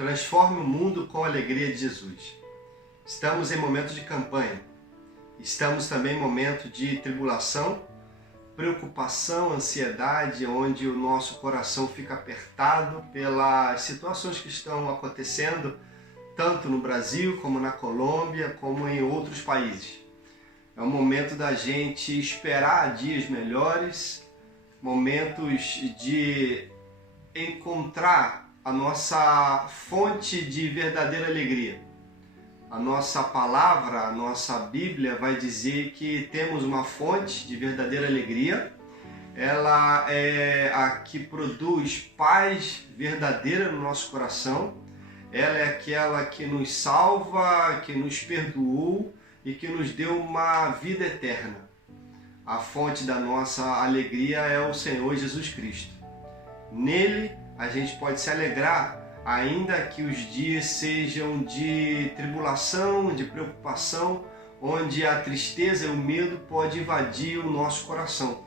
Transforme o mundo com a alegria de Jesus. Estamos em momento de campanha. Estamos também em momento de tribulação, preocupação, ansiedade, onde o nosso coração fica apertado pelas situações que estão acontecendo, tanto no Brasil, como na Colômbia, como em outros países. É um momento da gente esperar dias melhores, momentos de encontrar a nossa fonte de verdadeira alegria. A nossa palavra, a nossa Bíblia vai dizer que temos uma fonte de verdadeira alegria. Ela é a que produz paz verdadeira no nosso coração. Ela é aquela que nos salva, que nos perdoou e que nos deu uma vida eterna. A fonte da nossa alegria é o Senhor Jesus Cristo. Nele a gente pode se alegrar, ainda que os dias sejam de tribulação, de preocupação, onde a tristeza e o medo podem invadir o nosso coração.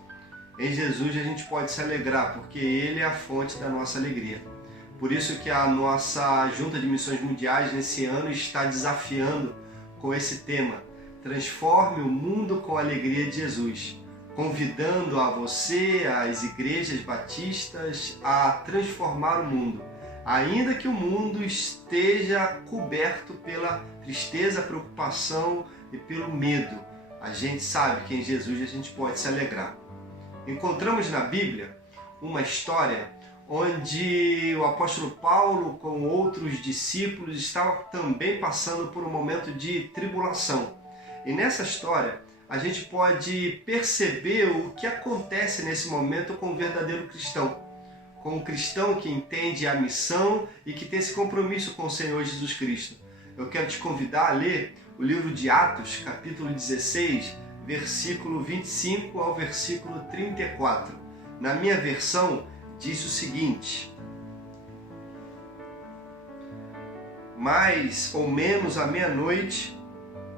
Em Jesus a gente pode se alegrar, porque Ele é a fonte da nossa alegria. Por isso que a nossa Junta de Missões Mundiais nesse ano está desafiando com esse tema: transforme o mundo com a alegria de Jesus, convidando a você, as igrejas batistas, a transformar o mundo. Ainda que o mundo esteja coberto pela tristeza, preocupação e pelo medo, a gente sabe que em Jesus a gente pode se alegrar. Encontramos na Bíblia uma história onde o apóstolo Paulo, com outros discípulos, estava também passando por um momento de tribulação. E nessa história a gente pode perceber o que acontece nesse momento com o verdadeiro cristão. Com o cristão que entende a missão e que tem esse compromisso com o Senhor Jesus Cristo. Eu quero te convidar a ler o livro de Atos, capítulo 16, versículo 25 ao versículo 34. Na minha versão, diz o seguinte: mais ou menos à meia-noite,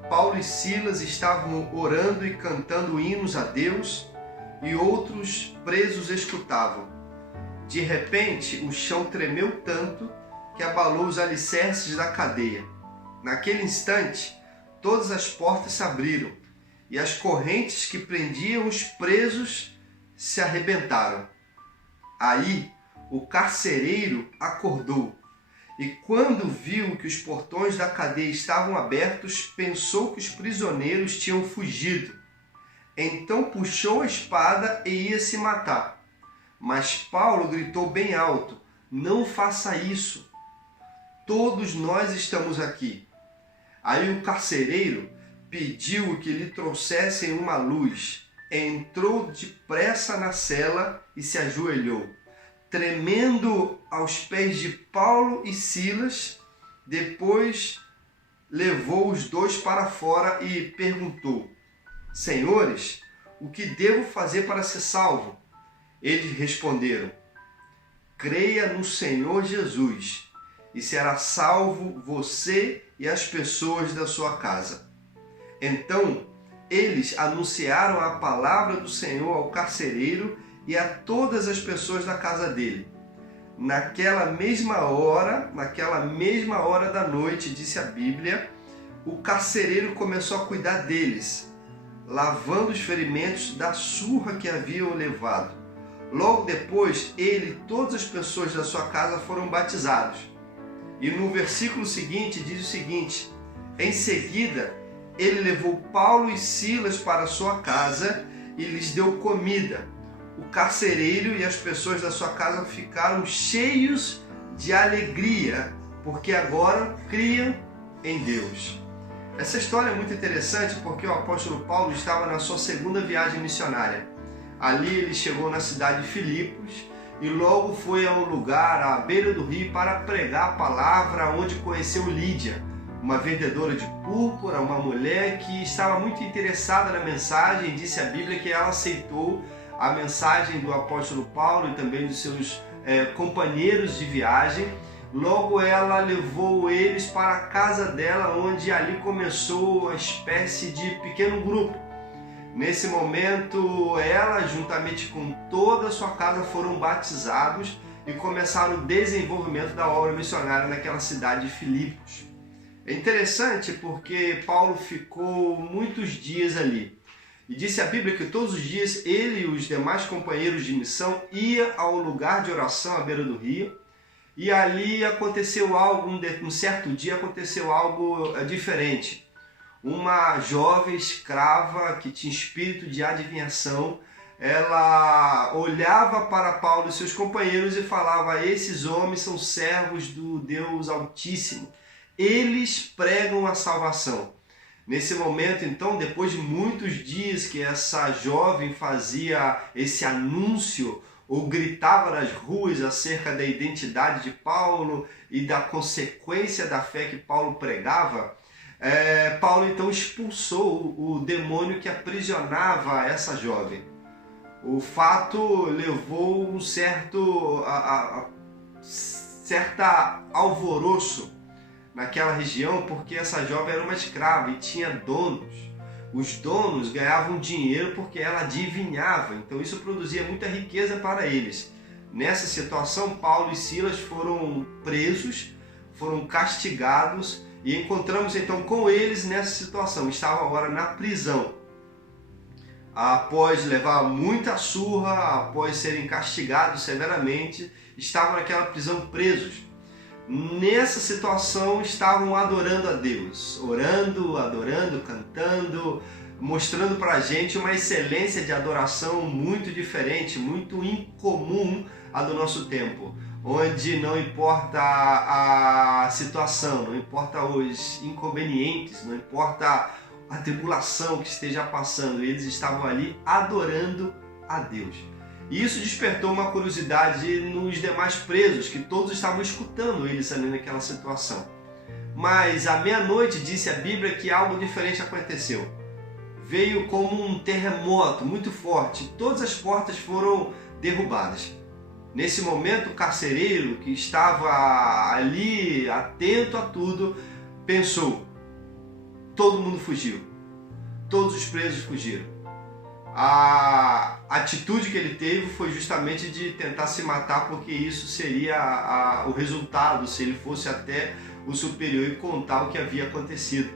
Paulo e Silas estavam orando e cantando hinos a Deus, e outros presos escutavam. De repente, o chão tremeu tanto que abalou os alicerces da cadeia. Naquele instante, todas as portas se abriram e as correntes que prendiam os presos se arrebentaram. Aí, o carcereiro acordou e, quando viu que os portões da cadeia estavam abertos, pensou que os prisioneiros tinham fugido. Então puxou a espada e ia se matar. Mas Paulo gritou bem alto: não faça isso. Todos nós estamos aqui. Aí o carcereiro pediu que lhe trouxessem uma luz. Entrou depressa na cela e se ajoelhou, tremendo aos pés de Paulo e Silas. Depois levou os dois para fora e perguntou: Senhores, o que devo fazer para ser salvo? Eles responderam: creia no Senhor Jesus e será salvo você e as pessoas da sua casa. Então eles anunciaram a palavra do Senhor ao carcereiro e a todas as pessoas da casa dele. Naquela mesma hora da noite, disse a Bíblia, o carcereiro começou a cuidar deles, lavando os ferimentos da surra que haviam levado. Logo depois, ele e todas as pessoas da sua casa foram batizados. E no versículo seguinte, diz o seguinte: em seguida, ele levou Paulo e Silas para a sua casa e lhes deu comida. O carcereiro e as pessoas da sua casa ficaram cheios de alegria, porque agora criam em Deus. Essa história é muito interessante porque o apóstolo Paulo estava na sua segunda viagem missionária. Ali ele chegou na cidade de Filipos e logo foi a um lugar à beira do rio para pregar a palavra, onde conheceu Lídia, uma vendedora de púrpura, uma mulher que estava muito interessada na mensagem. Disse a Bíblia que ela aceitou a mensagem do apóstolo Paulo e também dos seus companheiros de viagem. Logo ela levou eles para a casa dela, onde ali começou uma espécie de pequeno grupo. Nesse momento, ela, juntamente com toda a sua casa, foram batizados e começaram o desenvolvimento da obra missionária naquela cidade de Filipos. É interessante porque Paulo ficou muitos dias ali. E disse a Bíblia que todos os dias ele e os demais companheiros de missão iam ao lugar de oração à beira do rio. E ali aconteceu algo, um certo dia aconteceu algo diferente. Uma jovem escrava que tinha espírito de adivinhação, ela olhava para Paulo e seus companheiros e falava: esses homens são servos do Deus Altíssimo, eles pregam a salvação. Nesse momento, então, depois de muitos dias que essa jovem fazia esse anúncio ou gritava nas ruas acerca da identidade de Paulo e da consequência da fé que Paulo pregava, Paulo então expulsou o demônio que aprisionava essa jovem. O fato levou um certo alvoroço naquela região, porque essa jovem era uma escrava e tinha donos. Os donos ganhavam dinheiro porque ela adivinhava, então isso produzia muita riqueza para eles. Nessa situação, Paulo e Silas foram presos, foram castigados e encontramos então com eles nessa situação. Estavam agora na prisão. Após levar muita surra, após serem castigados severamente, estavam naquela prisão presos. Nessa situação estavam adorando a Deus, orando, adorando, cantando, mostrando para a gente uma excelência de adoração muito diferente, muito incomum à do nosso tempo, onde não importa a situação, não importa os inconvenientes, não importa a tribulação que esteja passando, eles estavam ali adorando a Deus. E isso despertou uma curiosidade nos demais presos, que todos estavam escutando eles ali naquela situação. Mas à meia-noite, disse a Bíblia, que algo diferente aconteceu. Veio como um terremoto muito forte, todas as portas foram derrubadas. Nesse momento, o carcereiro, que estava ali atento a tudo, pensou: todo mundo fugiu, todos os presos fugiram. A atitude que ele teve foi justamente de tentar se matar, porque isso seria o resultado se ele fosse até o superior e contar o que havia acontecido.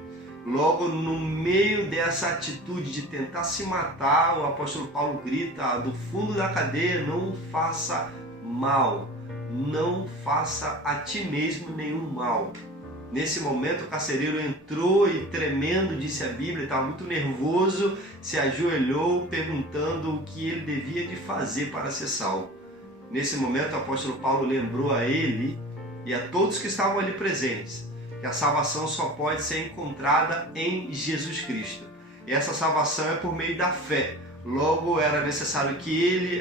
Logo, no meio dessa atitude de tentar se matar, o apóstolo Paulo grita do fundo da cadeia: não faça mal, não faça a ti mesmo nenhum mal. Nesse momento o carcereiro entrou e, tremendo, disse a Bíblia, estava muito nervoso, se ajoelhou perguntando o que ele devia de fazer para ser salvo. Nesse momento o apóstolo Paulo lembrou a ele e a todos que estavam ali presentes que a salvação só pode ser encontrada em Jesus Cristo. E essa salvação é por meio da fé. Logo, era necessário que ele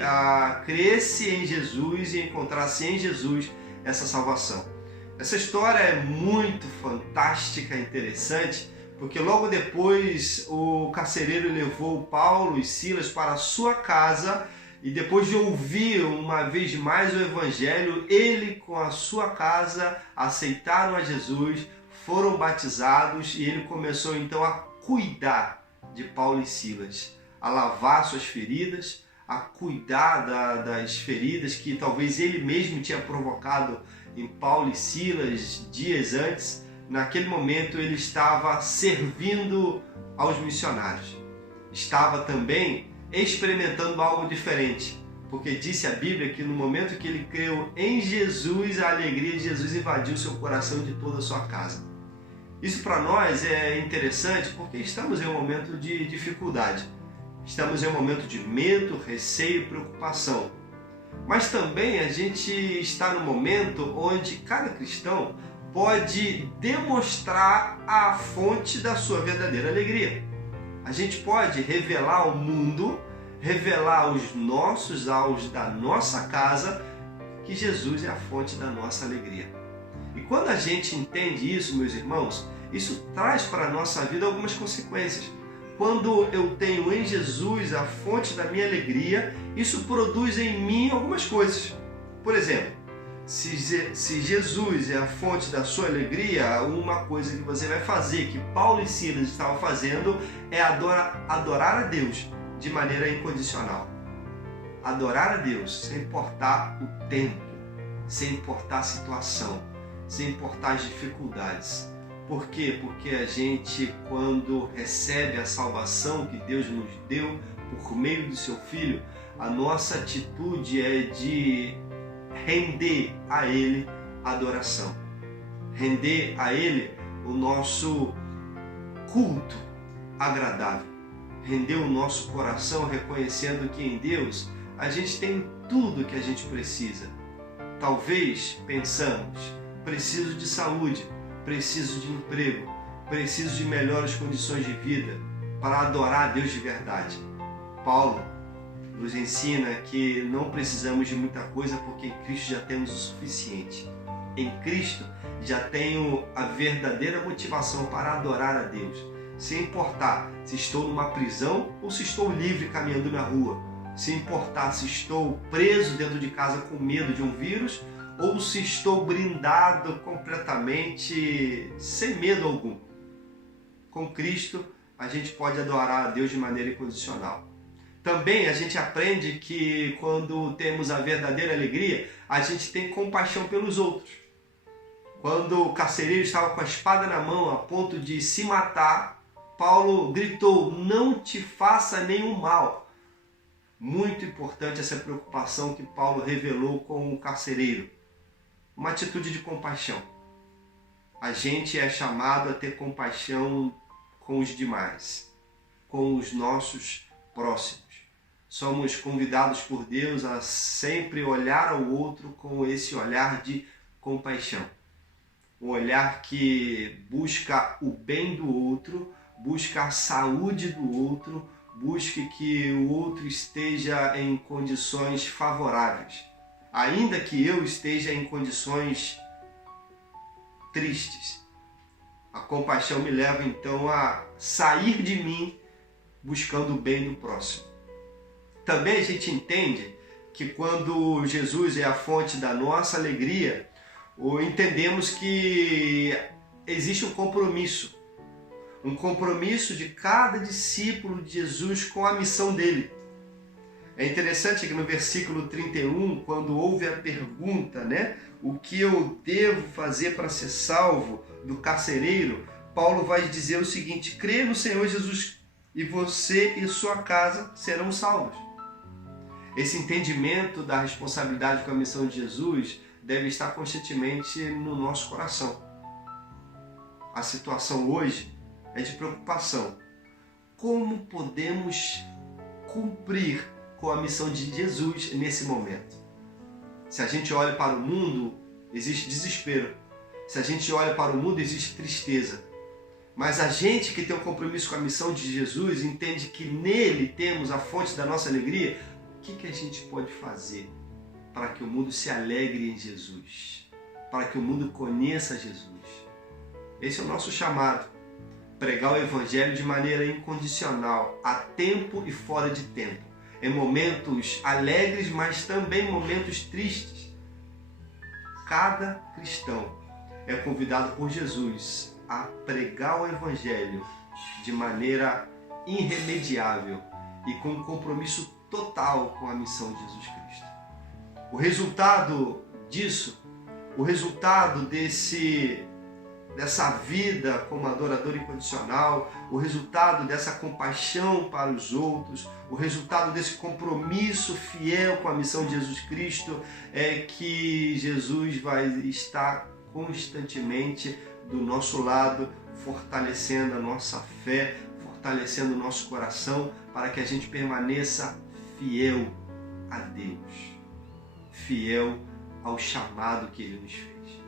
cresce em Jesus e encontrasse em Jesus essa salvação. Essa história é muito fantástica, interessante, porque logo depois o carcereiro levou Paulo e Silas para a sua casa e depois de ouvir uma vez mais o Evangelho, ele com a sua casa aceitaram a Jesus, foram batizados e ele começou então a cuidar de Paulo e Silas, a lavar suas feridas, a cuidar das feridas que talvez ele mesmo tinha provocado em Paulo e Silas dias antes. Naquele momento ele estava servindo aos missionários. Estava também experimentando algo diferente, porque disse a Bíblia que no momento que ele creu em Jesus, a alegria de Jesus invadiu seu coração e de toda a sua casa. Isso para nós é interessante porque estamos em um momento de dificuldade. Estamos em um momento de medo, receio e preocupação. Mas também a gente está no momento onde cada cristão pode demonstrar a fonte da sua verdadeira alegria. A gente pode revelar ao mundo, revelar aos nossos, aos da nossa casa, que Jesus é a fonte da nossa alegria. E quando a gente entende isso, meus irmãos, isso traz para a nossa vida algumas consequências. Quando eu tenho em Jesus a fonte da minha alegria, isso produz em mim algumas coisas. Por exemplo, se Jesus é a fonte da sua alegria, uma coisa que você vai fazer, que Paulo e Silas estavam fazendo, é adorar a Deus de maneira incondicional. Adorar a Deus sem importar o tempo, sem importar a situação, sem importar as dificuldades. Por quê? Porque a gente, quando recebe a salvação que Deus nos deu por meio do seu Filho, a nossa atitude é de render a Ele adoração, render a Ele o nosso culto agradável, render o nosso coração reconhecendo que em Deus a gente tem tudo que a gente precisa. Talvez pensamos, preciso de saúde, preciso de emprego, preciso de melhores condições de vida para adorar a Deus de verdade. Paulo nos ensina que não precisamos de muita coisa porque em Cristo já temos o suficiente. Em Cristo já tenho a verdadeira motivação para adorar a Deus, sem importar se estou numa prisão ou se estou livre caminhando na rua, sem importar se estou preso dentro de casa com medo de um vírus ou se estou blindado completamente sem medo algum. Com Cristo a gente pode adorar a Deus de maneira incondicional. Também a gente aprende que quando temos a verdadeira alegria, a gente tem compaixão pelos outros. Quando o carcereiro estava com a espada na mão a ponto de se matar, Paulo gritou: não te faça nenhum mal. Muito importante essa preocupação que Paulo revelou com o carcereiro. Uma atitude de compaixão. A gente é chamado a ter compaixão com os demais, com os nossos próximos. Somos convidados por Deus a sempre olhar ao outro com esse olhar de compaixão. Um olhar que busca o bem do outro, busca a saúde do outro, busque que o outro esteja em condições favoráveis, ainda que eu esteja em condições tristes. A compaixão me leva então a sair de mim buscando o bem do próximo. Também a gente entende que quando Jesus é a fonte da nossa alegria, entendemos que existe um compromisso de cada discípulo de Jesus com a missão dele. É interessante que no versículo 31, quando houve a pergunta, o que eu devo fazer para ser salvo, do carcereiro, Paulo vai dizer o seguinte: crê no Senhor Jesus e você e sua casa serão salvos. Esse entendimento da responsabilidade com a missão de Jesus deve estar constantemente no nosso coração. A situação hoje é de preocupação. Como podemos cumprir com a missão de Jesus nesse momento? Se a gente olha para o mundo, existe desespero. Se a gente olha para o mundo, existe tristeza. Mas a gente que tem um compromisso com a missão de Jesus entende que nele temos a fonte da nossa alegria. O que a gente pode fazer para que o mundo se alegre em Jesus? Para que o mundo conheça Jesus? Esse é o nosso chamado. Pregar o Evangelho de maneira incondicional, a tempo e fora de tempo. Em momentos alegres, mas também em momentos tristes. Cada cristão é convidado por Jesus a pregar o Evangelho de maneira irremediável e com um compromisso total com a missão de Jesus Cristo. O resultado disso, o resultado dessa vida como adorador incondicional, o resultado dessa compaixão para os outros, o resultado desse compromisso fiel com a missão de Jesus Cristo é que Jesus vai estar constantemente do nosso lado, fortalecendo a nossa fé, fortalecendo o nosso coração para que a gente permaneça fiel a Deus, fiel ao chamado que Ele nos fez.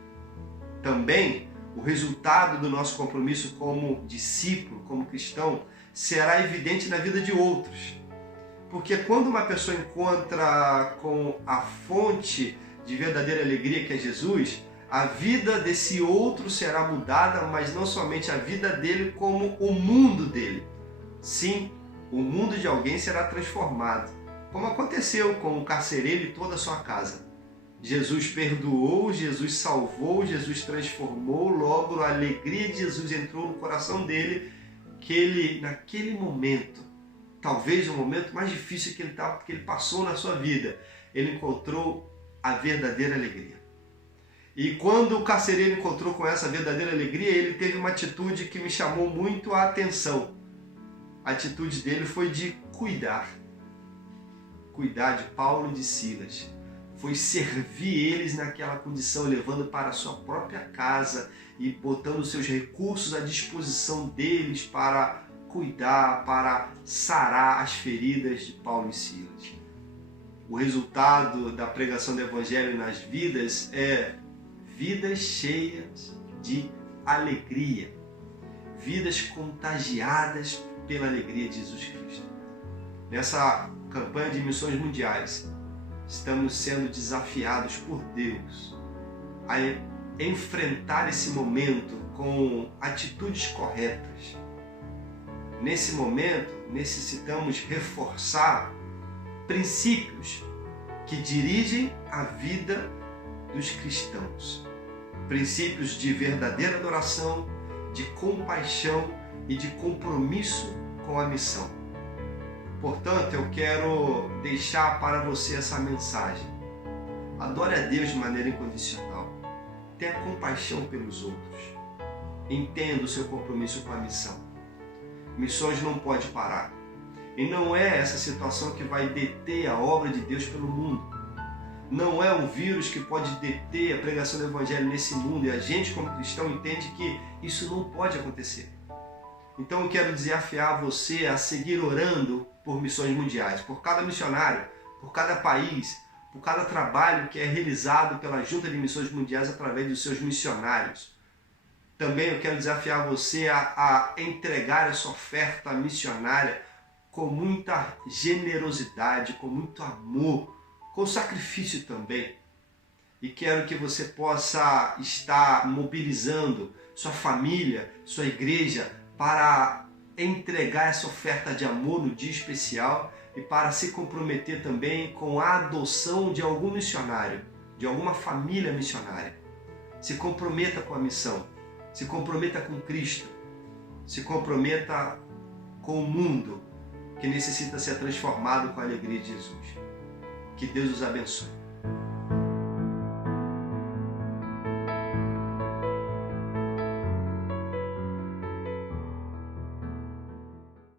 Também o resultado do nosso compromisso como discípulo, como cristão, será evidente na vida de outros. Porque quando uma pessoa encontra com a fonte de verdadeira alegria que é Jesus, a vida desse outro será mudada, mas não somente a vida dele, como o mundo dele. Sim, o mundo de alguém será transformado, como aconteceu com o carcereiro e toda a sua casa. Jesus perdoou, Jesus salvou, Jesus transformou, logo a alegria de Jesus entrou no coração dele, que ele, naquele momento, talvez o momento mais difícil que ele passou na sua vida, ele encontrou a verdadeira alegria. E quando o carcereiro encontrou com essa verdadeira alegria, ele teve uma atitude que me chamou muito a atenção. A atitude dele foi de cuidar de Paulo e de Silas. Foi servir eles naquela condição, levando para a sua própria casa e botando seus recursos à disposição deles para cuidar, para sarar as feridas de Paulo e Silas. O resultado da pregação do Evangelho nas vidas é vidas cheias de alegria, vidas contagiadas pela alegria de Jesus Cristo. Nessa campanha de missões mundiais, estamos sendo desafiados por Deus a enfrentar esse momento com atitudes corretas. Nesse momento, necessitamos reforçar princípios que dirigem a vida dos cristãos. Princípios de verdadeira adoração, de compaixão e de compromisso com a missão. Portanto, eu quero deixar para você essa mensagem. Adore a Deus de maneira incondicional. Tenha compaixão pelos outros. Entenda o seu compromisso com a missão. Missões não pode parar. E não é essa situação que vai deter a obra de Deus pelo mundo. Não é um vírus que pode deter a pregação do Evangelho nesse mundo. E a gente, como cristão, entende que isso não pode acontecer. Então eu quero desafiar você a seguir orando por missões mundiais, por cada missionário, por cada país, por cada trabalho que é realizado pela Junta de Missões Mundiais através dos seus missionários. Também eu quero desafiar você a entregar essa oferta missionária com muita generosidade, com muito amor, com sacrifício também. E quero que você possa estar mobilizando sua família, sua igreja, para entregar essa oferta de amor no dia especial e para se comprometer também com a adoção de algum missionário, de alguma família missionária. Se comprometa com a missão, se comprometa com Cristo, se comprometa com o mundo que necessita ser transformado com a alegria de Jesus. Que Deus os abençoe.